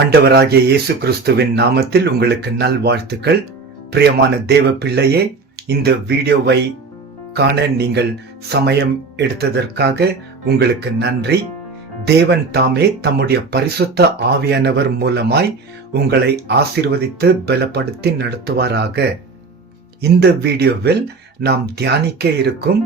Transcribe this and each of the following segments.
ஆண்டவராகிய இயேசு கிறிஸ்துவின் நாமத்தில் உங்களுக்கு நல்வாழ்த்துக்கள். பிரியமான தேவ பிள்ளையே, இந்த வீடியோவை காண நீங்கள் சமயம் எடுத்ததற்காக உங்களுக்கு நன்றி. தேவன் தாமே தம்முடைய பரிசுத்த ஆவியானவர் மூலமாய் உங்களை ஆசீர்வதித்து பலப்படுத்தி நடத்துவாராக. இந்த வீடியோவில் நாம் தியானிக்க இருக்கும்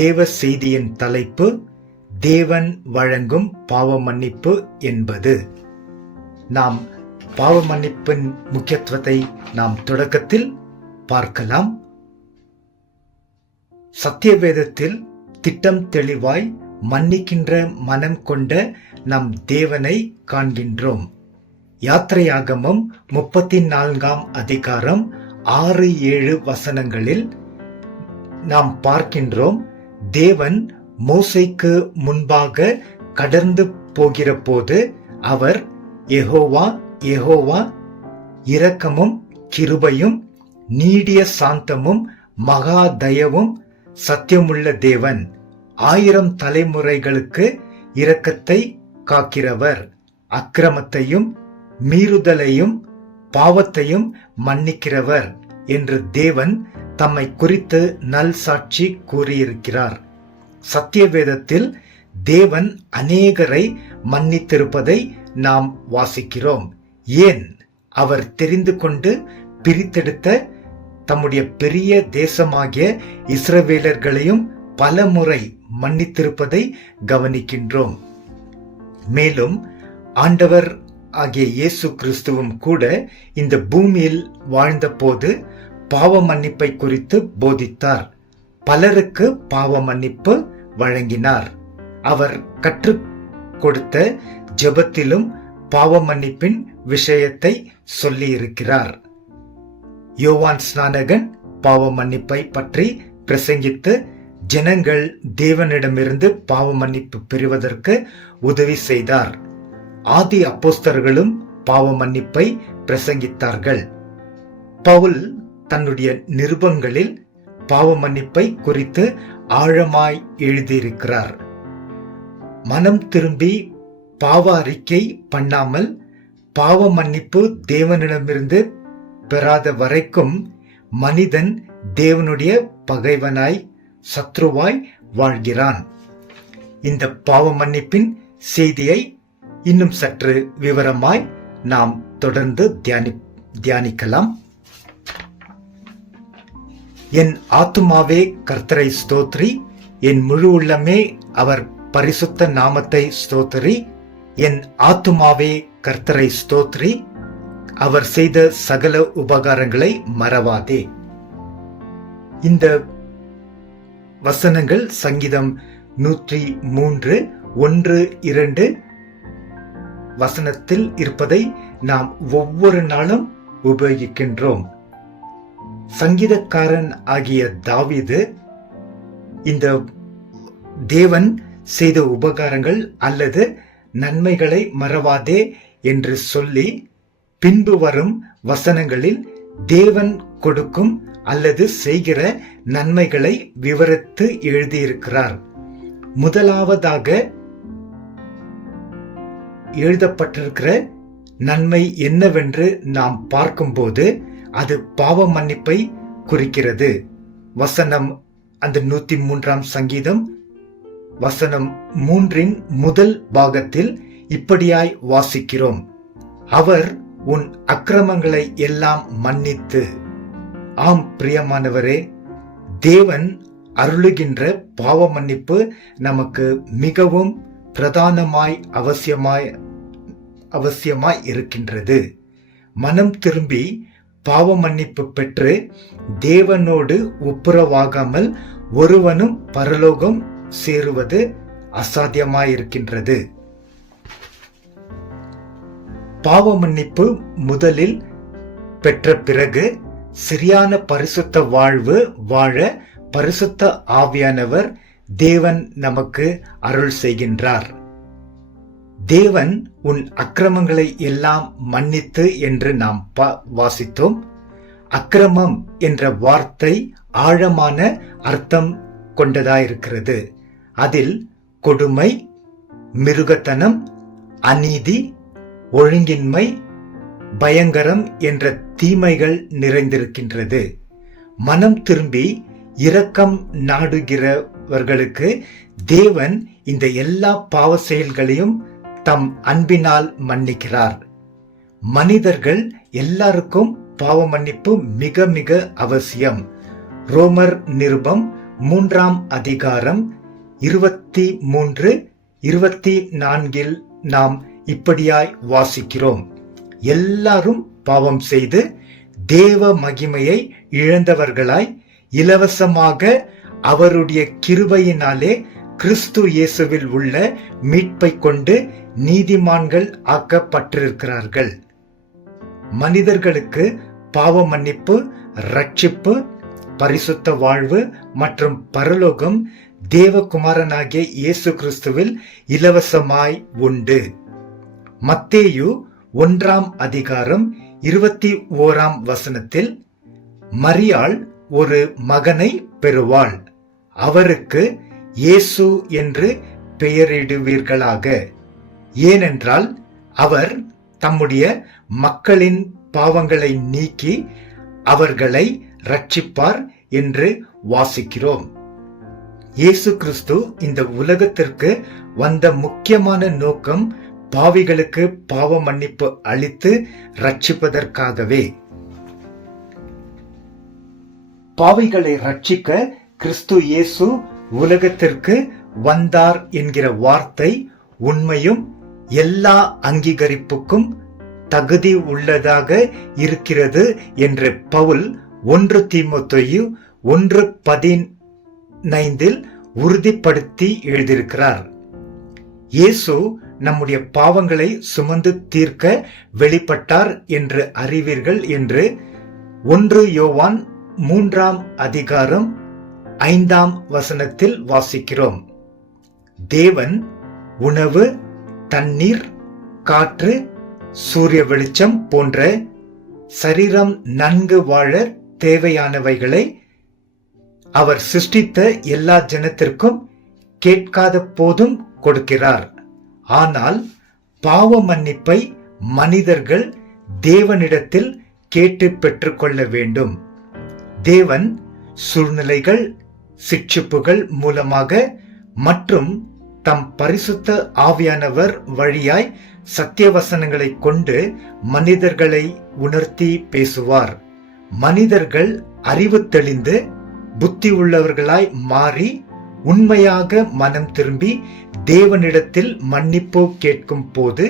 தேவ செய்தியின் தலைப்பு தேவன் வழங்கும் பாவ மன்னிப்பு என்பது. நாம் பாவ மன்னிப்பின் முக்கியத்துவத்தை நாம் தொடக்கத்தில் பார்க்கலாம். சத்திய வேதத்தில் திட்டம் தெளிவாய் மன்னிக்கின்ற மனம் கொண்ட நம் தேவனை காண்கின்றோம். யாத்திரையாகமம் 34ஆம் அதிகாரம் 6-7 வசனங்களில் நாம் பார்க்கின்றோம். தேவன் மோசேக்கு முன்பாக கடந்து போகிற போது அவர் யெகோவா யெகோவா, இரக்கமும் கிருபையும் நீடிய சாந்தமும் மகா தயவும் சத்தியமுள்ள தேவன், 1000 தலைமுறைகளுக்கு இரக்கத்தை காக்கிறவர், அக்கிரமத்தையும் மீறுதலையும் பாவத்தையும் மன்னிக்கிறவர் என்று தேவன் தம்மை குறித்து நல் சாட்சி கூறியிருக்கிறார். சத்திய வேதத்தில் தேவன் அநேகரை மன்னித்திருப்பதை நாம் வாசிக்கிறோம். ஏன்? அவர் தெரிந்து கொண்டு பிரித்தெடுத்த தம்முடைய பெரிய தேசமாகிய இஸ்ரவேலர்களையும் பல முறை மன்னித்திருப்பதை கவனிக்கின்றோம். மேலும் ஆண்டவர் ஆகிய இயேசு கிறிஸ்துவும் கூட இந்த பூமியில் வாழ்ந்த போது பாவ மன்னிப்பை குறித்து போதித்தார். பலருக்கு பாவ மன்னிப்பு வழங்கினார். அவர் கற்றுக் கொடுத்த ஜெபத்திலும் பாவ மன்னிப்பின் விஷயத்தை சொல்லி இருக்கிறார். யோவான் ஸ்நானகன் பாவ மன்னிப்பை பற்றி பிரசங்கித்து ஜனங்கள் தேவனிடமிருந்து பாவ மன்னிப்பு பெறுவதற்கு உதவி செய்தார். ஆதி அப்போஸ்தலர்களும் பாவ மன்னிப்பை பிரசங்கித்தார்கள். பவுல் தன்னுடைய நிருபங்களில் பாவ மன்னிப்பை குறித்து ஆழமாய் எழுதியிருக்கிறார். மனம் திரும்பி பாவ அறிக்கை பண்ணாமல் பாவ மன்னிப்பு தேவனிடமிருந்து பெறாத வரைக்கும் மனிதன் தேவனுடைய பகைவனாய் சத்ருவாய் வாழ்கிறான். இந்த பாவ மன்னிப்பின் செய்தியை இன்னும் சற்று விவரமாய் நாம் தொடர்ந்து தியானிக்கலாம். என் ஆத்துமாவே கர்த்தரை ஸ்தோத்ரி, என் முழு உள்ளமே அவர் பரிசுத்த நாமத்தை ஸ்தோத்ரி. என் ஆத்துமாவே கர்த்தரை ஸ்தோத்ரி, அவர் செய்த சகல உபகாரங்களை மறவாதே. இந்த வசனங்கள் சங்கீதம் 103 1-2 வசனத்தில் இருப்பதை நாம் ஒவ்வொரு நாளும் உபயோகிக்கின்றோம். சங்கீதக்காரன் ஆகிய தாவீது இந்த தேவன் செய்த உபகாரங்கள் அல்லது நன்மைகளை மறவாதே என்று சொல்லி பின்பு வரும் வசனங்களில் தேவன் கொடுக்கும் அல்லது செய்கிற நன்மைகளை விவரித்து எழுதியிருக்கிறார். முதலாவதாக எழுதப்பட்டிருக்கிற நன்மை என்னவென்று நாம் பார்க்கும்போது அது பாவ மன்னிப்பை குறிக்கிறது. வசனம் அந்த 103ஆம் சங்கீதம் வசனம் 3 முதல் பாகத்தில் இப்படியாய் வாசிக்கிறோம். அவர் உன் அக்கிரமங்களை எல்லாம் மன்னித்து. ஆம் பிரியமானவரே, தேவன் அருளுகின்ற பாவ மன்னிப்பு நமக்கு மிகவும் பிரதானமாய் அவசியமாய் இருக்கின்றது. மனம் திரும்பி பாவ மன்னிப்பு பெற்று தேவனோடு ஒப்புரவாகாமல் ஒருவனும் பரலோகம் சேருவது அசாத்தியமாயிருக்கின்றது. பாவ மன்னிப்பு முதலில் பெற்ற பிறகு சரியான பரிசுத்த வாழ்வு வாழ பரிசுத்த ஆவியானவர் தேவன் நமக்கு அருள் செய்கின்றார். தேவன் உன் அக்கிரமங்களை எல்லாம் மன்னித்து என்று நாம் வாசித்தோம். அக்கிரமம் என்ற வார்த்தை ஆழமான அர்த்தம் கொண்டதாயிருக்கிறது. அதில் கொடுமை, மிருகத்தனம், அநீதி, ஒழுங்கின்மை, பயங்கரம் என்ற தீமைகள் நிறைந்திருக்கின்றது. மனம் திரும்பி இரக்கம் நாடுகிறவர்களுக்கு தேவன் இந்த எல்லா பாவ செயல்களையும் தம் அன்பினால் மன்னிக்கிறார். மனிதர்கள் எல்லாருக்கும் பாவ மன்னிப்பு மிக மிக அவசியம். ரோமர் நிருபம் 3ஆம் அதிகாரம் 23, 24 நாம் இப்படியாய் வாசிக்கிறோம். எல்லாரும் பாவம் செய்து தேவ மகிமையை இழந்தவர்களாய் இலவசமாக அவருடைய கிருபையினாலே கிறிஸ்து இயேசுவில் உள்ள மீட்பை கொண்டு நீதிமான்கள் ஆக்கப்பட்டிருக்கிறார்கள். மனிதர்களுக்கு பாவ மன்னிப்பு, ரட்சிப்பு, பரிசுத்த வாழ்வு மற்றும் பரலோகம் தேவகுமாரனாகிய இயேசு கிறிஸ்துவில் இலவசமாய் உண்டு. மத்தேயு 1ஆம் அதிகாரம் 21ஆம் வசனத்தில் மரியாள் ஒரு மகனை பெறுவாள், அவருக்கு இயேசு என்று பெயரிடுவீர்களாக, ஏனென்றால் அவர் தம்முடைய மக்களின் பாவங்களை நீக்கி அவர்களை ரட்சிப்பார் என்று வாசிக்கிறோம். இயேசு கிறிஸ்து இந்த உலகத்திற்கு வந்த முக்கியமான நோக்கம் பாவிகளுக்கு பாவ மன்னிப்பு அளித்து ரட்சிப்பதற்காகவே. பாவிகளை ரட்சிக்க கிறிஸ்து இயேசு உலகத்திற்கு வந்தார் என்கிற வார்த்தை உண்மையும் எல்லா அங்கீகரிப்புக்கும் தகுதி உள்ளதாக இருக்கிறது என்று பவுல் 1 தீமோத்தேயு 1:15 உறுதிப்படுத்தி எழுதியிருக்கிறார். இயேசு நம்முடைய பாவங்களை சுமந்து தீர்க்க வெளிப்பட்டார் என்று அறிவீர்கள் என்று 1 யோவான் 3ஆம் அதிகாரம் 5ஆம் வசனத்தில் வாசிக்கிறோம். தேவன் உணவு, தண்ணீர், காற்று, சூரிய வெளிச்சம் போன்ற சரீரம் நன்கு வாழ தேவையானவைகளை அவர் சிருஷ்டித்த எல்லா ஜனத்திற்கும் கேட்காத போதும் கொடுக்கிறார். ஆனால் பாவ மன்னிப்பை மனிதர்கள் தேவனிடத்தில் கேட்டு பெற்றுக்கொள்ள வேண்டும். தேவன் சூழ்நிலைகள், சிட்சிப்புகள் மூலமாக மற்றும் தம் பரிசுத்த ஆவியானவர் வழியாய் சத்தியவசனங்களை கொண்டு மனிதர்களை உணர்த்தி பேசுவார். மனிதர்கள் அறிவு தெளிந்து புத்தி உள்ளவர்களாய் மாறி உண்மையாக மனம் திரும்பி தேவனிடத்தில் மன்னிப்பு கேட்கும் போது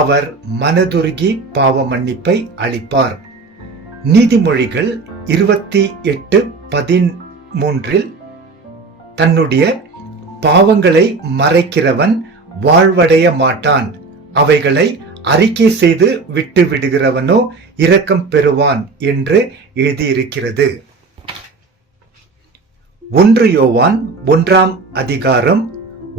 அவர் மனதுருகி பாவ மன்னிப்பை அளிப்பார். நீதிமொழிகள் 28:13 தன்னுடைய பாவங்களை மறைக்கிறவன் வாழ்வடைய மாட்டான், அவைகளை அறிக்கை செய்து விட்டு விடுகிறவனோ இரக்கம் பெறுவான் என்று எழுதியிருக்கிறது. 1 யோவான் 1ஆம் அதிகாரம்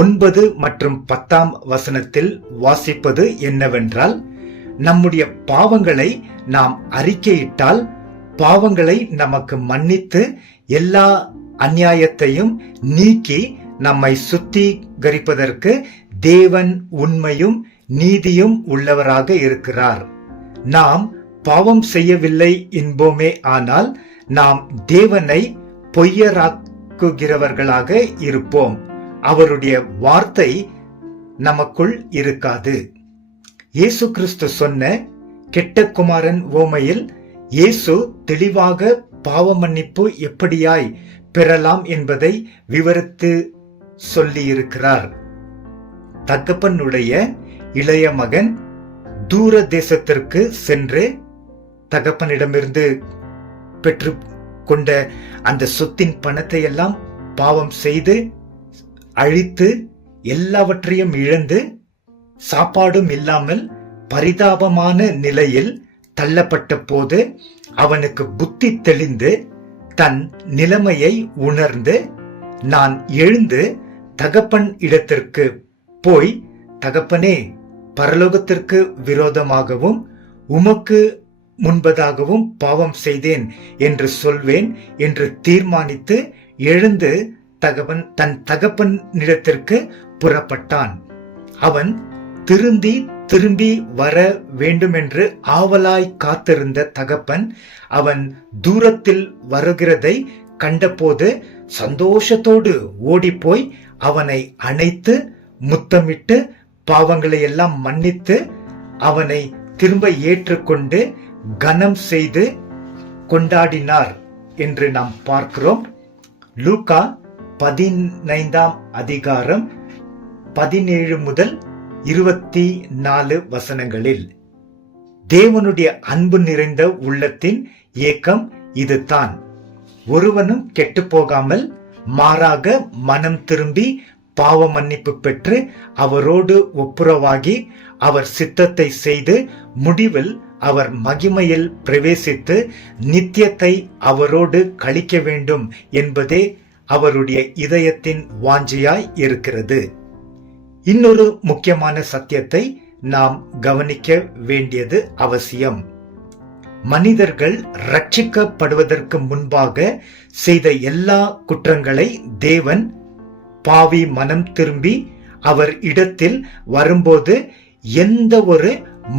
9 மற்றும் 10ஆம் வசனத்தில் வாசிப்பது என்னவென்றால், நம்முடைய பாவங்களை நாம் அறிக்கையிட்டால் பாவங்களை நமக்கு மன்னித்து எல்லா அநியாயத்தையும் நீக்கி நம்மை சுத்திகரிப்பதற்கு தேவன் உண்மையும் நீதியும் உள்ளவராக இருக்கிறார். நாம் பாவம் செய்யவில்லை என்போமே, ஆனால் நாம் தேவனை பொய்யராக்குகிறவர்களாக இருப்போம். அவருடைய வார்த்தை நமக்குள் இருக்காது. இயேசு கிறிஸ்து சொன்ன கெட்ட குமாரன் உவமையில் இயேசு தெளிவாக பாவ மன்னிப்பு எப்படியாய் பெறலாம் என்பதை விவரித்து சொல்லியிருக்கிறார். தகப்பனுடைய இளைய மகன் தூர தேசத்திற்கு சென்று தகப்பனிடமிருந்து பெற்று கொண்ட அந்த சொத்தின் பணத்தை எல்லாம் பாவம் செய்து அழித்து எல்லாவற்றையும் இழந்து சாப்பாடும் இல்லாமல் பரிதாபமான நிலையில் தள்ளப்பட்ட போது அவனுக்கு புத்தி தெளிந்து தன் நிலைமையை உணர்ந்து, நான் எழுந்து தகப்பன் இடத்திற்கு போய், தகப்பனே, பரலோகத்திற்கு விரோதமாகவும் உமக்கு முன்பதாகவும் பாவம் செய்தேன் என்று சொல்வேன் என்று தீர்மானித்து எழுந்து தன் தகப்பனிடத்திற்கு புறப்பட்டான். அவன் திரும்பி வர வேண்டுமென்று ஆவலாய் காத்திருந்த தகப்பன் அவன் தூரத்தில் வருகிறதை கண்டபோது சந்தோஷத்தோடு ஓடிப்போய் அவனை அணைத்து முத்தமிட்டு பாவங்களை எல்லாம் மன்னித்து அவனை திரும்ப ஏற்றுக்கொண்டு கனம் செய்து கொண்டாடினார் என்று நாம் பார்க்கிறோம். லூக்கா 15 அதிகாரம் 17 முதல் 24 வசனங்களில் தேவனுடைய அன்பு நிறைந்த உள்ளத்தின் ஏக்கம் இதுதான். ஒருவனும் கெட்டு போகாமல் மாறாக மனம் திரும்பி பாவ மன்னிப்பு பெற்று அவரோடு ஒப்புரவாகி அவர் சித்தத்தை செய்து முடிவில் அவர் மகிமையில் பிரவேசித்து நித்தியத்தை அவரோடு கழிக்க வேண்டும் என்பதே அவருடைய இதயத்தின் வாஞ்சியாய் இருக்கிறது. இன்னொரு முக்கியமான சத்தியத்தை நாம் கவனிக்க வேண்டியது அவசியம். மனிதர்கள் ரட்சிக்கப்படுவதற்கு முன்பாக செய்த எல்லா குற்றங்களை தேவன் பாவி மனம் திரும்பி அவர் இடத்தில் வரும்போது எந்த ஒரு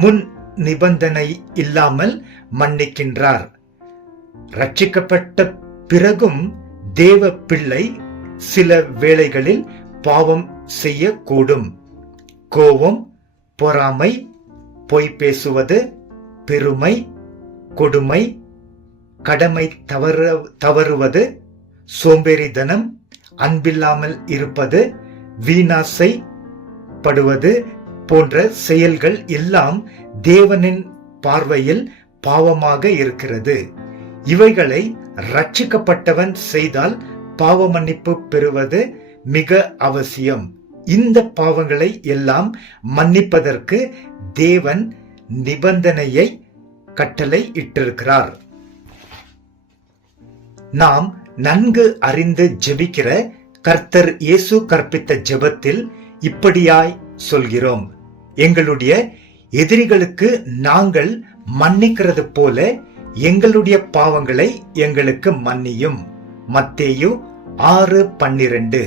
முன் நிபந்தனை இல்லாமல் மன்னிக்கின்றார். ரட்சிக்கப்பட்ட பிறகும் தேவ பிள்ளை சில வேளைகளில் பாவம் செய்யக்கூடும். கோபம், பொறாமை, பொய் பேசுவது, பெருமை, கொடுமை, கடமை தவறுவது, சோம்பேறித்தனம், அன்பில்லாமல் இருப்பது, வீணாசை படுவது போன்ற செயல்கள் எல்லாம் தேவனின் பார்வையில் பாவமாக இருக்கிறது. இவைகளை ரட்சிக்கப்பட்டவன் செய்தால் பாவ மன்னிப்பு பெறுவது மிக அவசியம். இந்த பாவங்களை எல்லாம் மன்னிப்பதற்கு தேவன் நிபந்தனையை கட்டளை இட்டிருக்கிறார். நாம் நன்கு அறிந்து ஜெபிக்கிற கர்த்தர் இயேசு கற்பித்த ஜெபத்தில் இப்படியாய் சொல்கிறோம்: எங்களுடைய எதிரிகளுக்கு நாங்கள் மன்னிக்கிறது போல எங்களுடைய பாவங்களை எங்களுக்கு மன்னியும். மத்தேயு 6:12.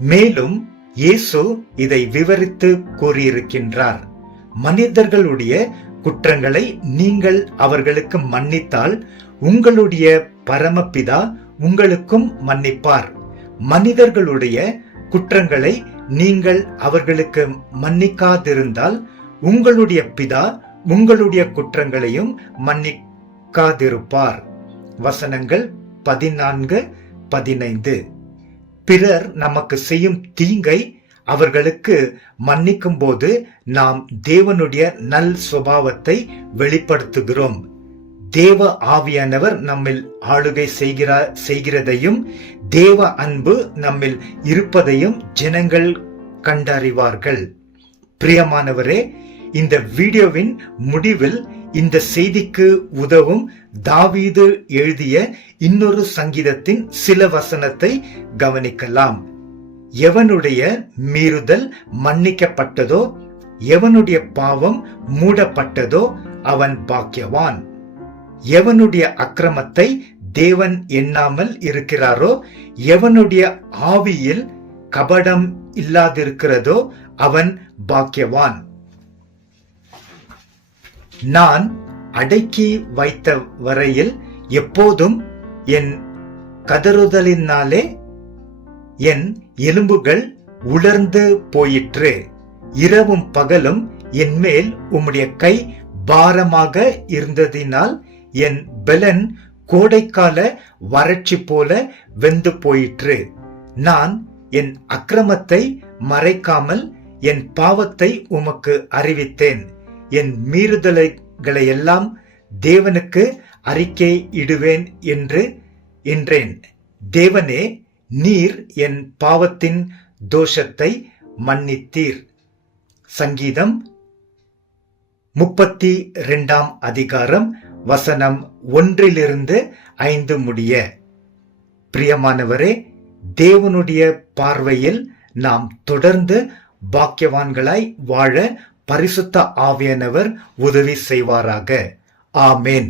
மேலும் இயேசு இதை விவரித்து கூறியிருக்கின்றார்: மனிதர்களுடைய குற்றங்களை நீங்கள் அவர்களுக்கு மன்னித்தால் உங்களுடைய பரமபிதா உங்களுக்கும் மன்னிப்பார். மனிதர்களுடைய குற்றங்களை நீங்கள் அவர்களுக்கு மன்னிக்காதிருந்தால் உங்களுடைய பிதா உங்களுடைய குற்றங்களையும் மன்னிக்காதிருப்பார். வசனங்கள் 14-15. பிறர் நமக்கு செய்யும் தீங்கை அவர்களுக்கு மன்னிக்கும் போது நாம் தேவனுடைய நல் சுபாவத்தை வெளிப்படுத்துகிறோம். தேவ ஆவியானவர் நம்மில் ஆளுகை செய்கிறதையும் தேவ அன்பு நம்மில் இருப்பதையும் ஜனங்கள் கண்டறிவார்கள். பிரியமானவரே, இந்த வீடியோவின் முடிவில் இந்த செய்திக்கு உதவும் தாவீது எழுதிய இன்னொரு சங்கீதத்தின் சில வசனத்தை கவனிக்கலாம். எவனுடைய மீறுதல் மன்னிக்கப்பட்டதோ, எவனுடைய பாவம் மூடப்பட்டதோ அவன் பாக்கியவான். எவனுடைய அக்கிரமத்தை தேவன் எண்ணாமல் இருக்கிறாரோ, எவனுடைய ஆவியில் கபடம் இல்லாதிருக்கிறதோ அவன் பாக்கியவான். நான் அடக்கி வைத்த வரையில் எப்போதும் என் கதறுதலினாலே என் எலும்புகள் உலர்ந்து போயிற்று. இரவும் பகலும் என் மேல் உம்முடைய கை பாரமாக இருந்ததினால் என் பெலன் கோடைக்கால வறட்சி போல வெந்து போயிற்று. நான் என் அக்கிரமத்தை மறைக்காமல் என் பாவத்தை உமக்கு அறிவித்தேன். என் மீறுதல்களை எல்லாம் தேவனுக்கு அறிக்கை இடுவேன் என்றேன். தேவனே, நீர் என் பாவத்தின் தோஷத்தை மன்னித்தீர். சங்கீதம் 32 அதிகாரம் வசனம் 1-5 முடிய. பிரியமானவரே, தேவனுடைய பார்வையில் நாம் தொடர்ந்து பாக்கியவான்களாய் வாழ பரிசுத்த ஆவியானவர் உதவி செய்வாராக. ஆமேன்.